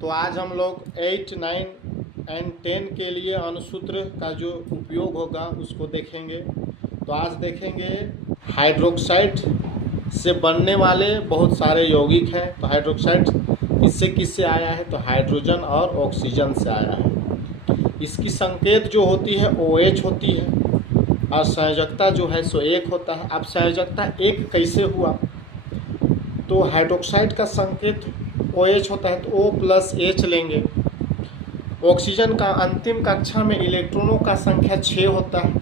तो आज हम लोग 8, 9 एंड 10 के लिए अनुसूत्र का जो उपयोग होगा उसको देखेंगे। तो आज देखेंगे हाइड्रोक्साइड से बनने वाले बहुत सारे यौगिक हैं। तो हाइड्रोक्साइड किससे किससे आया है? तो हाइड्रोजन और ऑक्सीजन से आया है। इसकी संकेत जो होती है OH होती है और संयोजकता जो है सो 1 होता है। अब संयोजकता 1 कैसे हुआ? तो हाइड्रोक्साइड का संकेत OH होता है तो O+H लेंगे। ऑक्सीजन का अंतिम कक्षा में इलेक्ट्रॉनों का संख्या 6 होता है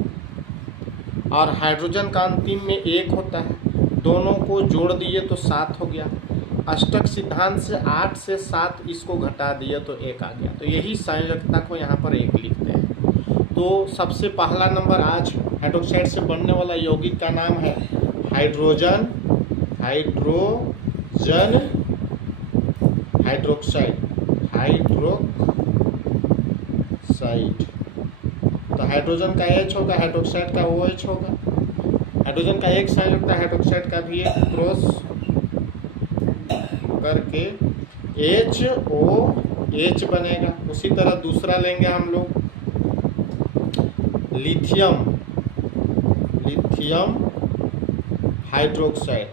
और हाइड्रोजन का अंतिम में 1 होता है। दोनों को जोड़ दिए तो 7 हो गया। अष्टक सिद्धांत से 8 से 7 इसको घटा दिए तो 1 आ गया। तो यही संयोजकता को यहाँ पर 1 लिखते हैं। तो सबसे पहला नंबर आज हाइड्रोक्साइड से बनने वाला यौगिक का नाम है हाइड्रोजन हाइड्रोक्साइड। तो हाइड्रोजन का H होगा, हाइड्रोक्साइड का OH होगा। हाइड्रोजन का एक संयोजकता हाइड्रोक्साइड का भी एक क्रॉस करके HOH बनेगा। उसी तरह दूसरा लेंगे हम लोग लिथियम हाइड्रोक्साइड।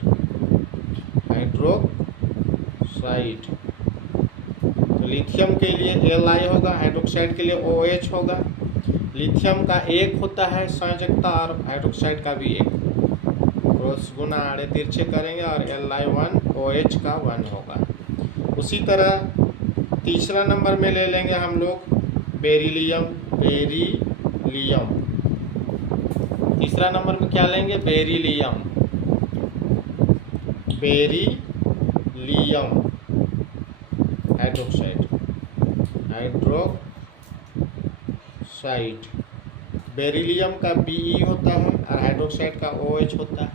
तो लिथियम के लिए Li होगा, हाइड्रोक्साइड के लिए OH होगा। लिथियम का 1 होता है संयोजकता और हाइड्रोक्साइड का भी 1। क्रॉस गुना आड़े तिरछे करेंगे और Li1 OH का 1 होगा। उसी तरह तीसरा नंबर में ले लेंगे हम लोग बेरिलियम। तीसरा नंबर में क्या लेंगे? Beryllium hydroxide. बेरिलियम का Be होता है और हाइड्रोक्साइड का OH होता है।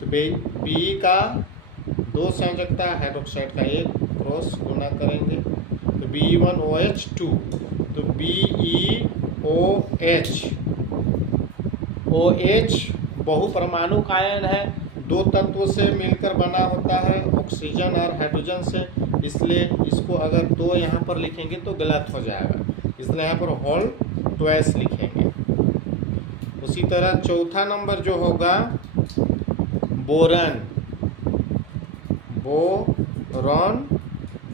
तो Be का 2 संयोजकता, हाइड्रोक्साइड का 1, क्रॉस गुना करेंगे तो Be1OH2। तो BeOH बहुपरमाणु आयन है, 2 तत्वों से मिलकर बना होता है, ऑक्सीजन और हाइड्रोजन से। इसलिए इसको अगर 2 यहाँ पर लिखेंगे तो गलत हो जाएगा, इसलिए यहाँ पर होल ट्वाइस लिखेंगे। उसी तरह चौथा नंबर जो होगा बोरॉन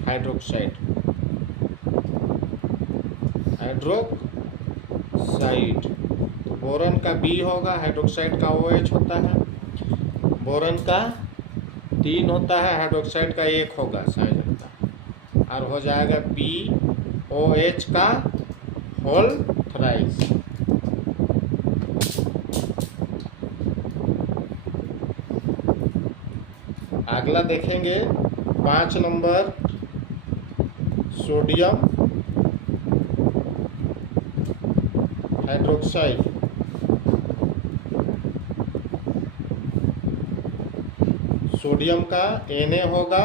हाइड्रोक्साइड। बोरॉन का B होगा, हाइड्रोक्साइड का OH होता है। बोरॉन का 3 होता है, हाइड्रोक्साइड का 1 होगा संयोजकता और हो जाएगा BOH का होल थ्राइस। अगला देखेंगे 5 नंबर सोडियम हाइड्रोक्साइड। सोडियम का Na होगा,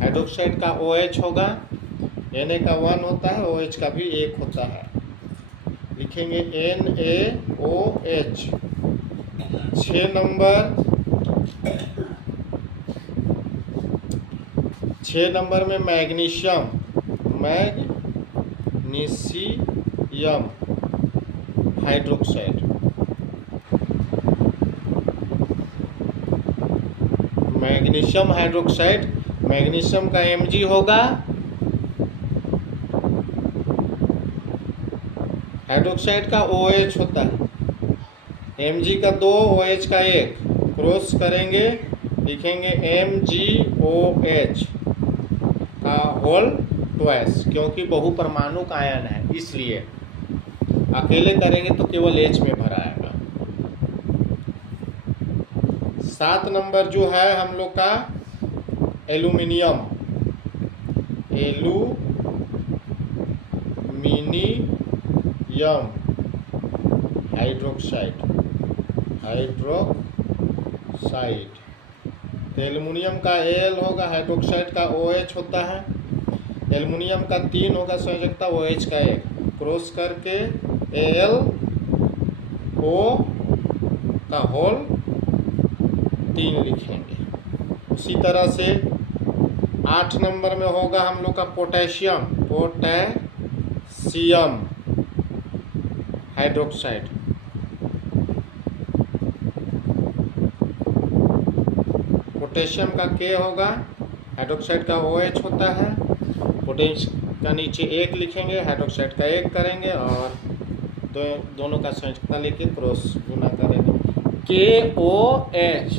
हाइड्रोक्साइड का OH होगा। Na का 1 होता है, OH का भी 1 होता है। लिखेंगे NaOH। 6 नंबर में magnesium hydroxide. Magnesium hydroxide, magnesium का Mg होगा, हाइड्रोक्साइड का OH होता है। Mg का 2, OH का 1, क्रॉस करेंगे लिखेंगे MgOH का होल ट्वाइस, क्योंकि बहुपरमाणु आयन है इसलिए। अकेले करेंगे तो केवल H में भरा आएगा। 7 नंबर जो है हम लोग का एल्यूमिनियम हाइड्रोक्साइड। तो एल्युमिनियम का Al होगा, हाइड्रोक्साइड का OH होता है। एल्युमिनियम का 3 होगा संयोजकता, OH का 1, क्रॉस करके AlO का होल 3 लिखेंगे। उसी तरह से 8 नंबर में होगा हम लोग का पोटेशियम हाइड्रोक्साइड। पोटेशियम का K होगा, हाइड्रोक्साइड का OH होता है। पोटेशियम का नीचे 1 लिखेंगे, हाइड्रोक्साइड का 1 करेंगे और दोनों का संयुक्ता लेके क्रॉस गुना करेंगे। KOH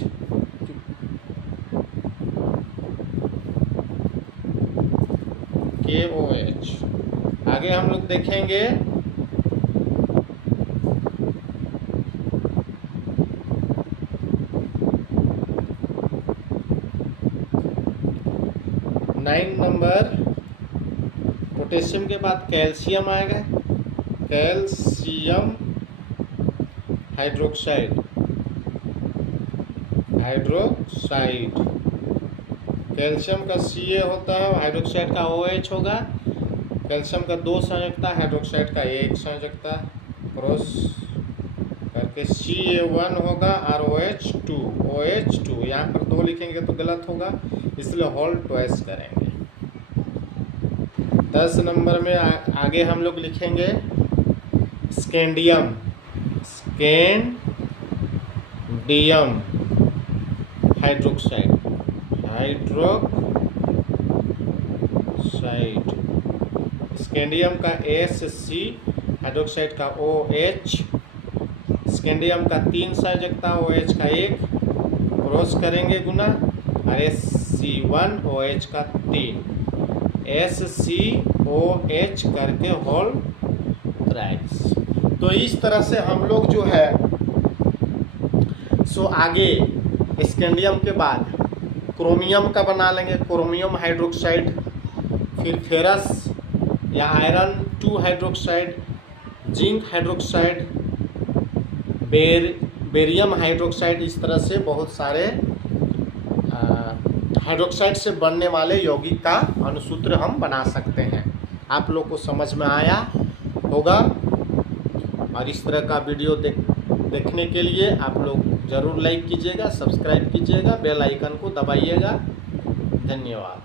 आगे हम लोग देखेंगे नाइन नंबर, पोटेशियम के बाद कैल्शियम आएगा, कैल्शियम हाइड्रोक्साइड। कैल्शियम का Ca होता है, हाइड्रोक्साइड का OH होगा। कैल्शियम का 2 संयुक्ता, हाइड्रोक्साइड का 1 संयुक्ता, क्रॉस करके Ca1 होगा और OH2। यहाँ पर 2 लिखेंगे तो गलत होगा, इसलिए होल ट्वाइस करेंगे। 10 नंबर में आगे हम लोग लिखेंगे स्कैंडियम हाइड्रोक्साइड। स्कैंडियम का SC, हाइड्रोक्साइड का OH। स्कैंडियम का 3 संयुक्ता, OH का 1, क्रॉस करेंगे गुना और SC1 OH का 3, SCOH करके होल ट्राइस। तो इस तरह से हम लोग जो है सो आगे स्कैंडियम के बाद क्रोमियम का बना लेंगे, क्रोमियम हाइड्रोक्साइड। फिर फेरस या iron 2 hydroxide, zinc hydroxide, barium hydroxide. इस तरह से बहुत सारे हाइड्रोक्साइड से बनने वाले यौगिक का अणुसूत्र हम बना सकते हैं। आप लोग को समझ में आया होगा। और इस तरह का वीडियो देखने के लिए आप लोग ज़रूर लाइक कीजिएगा, सब्सक्राइब कीजिएगा, बेल आइकन को दबाइएगा। धन्यवाद।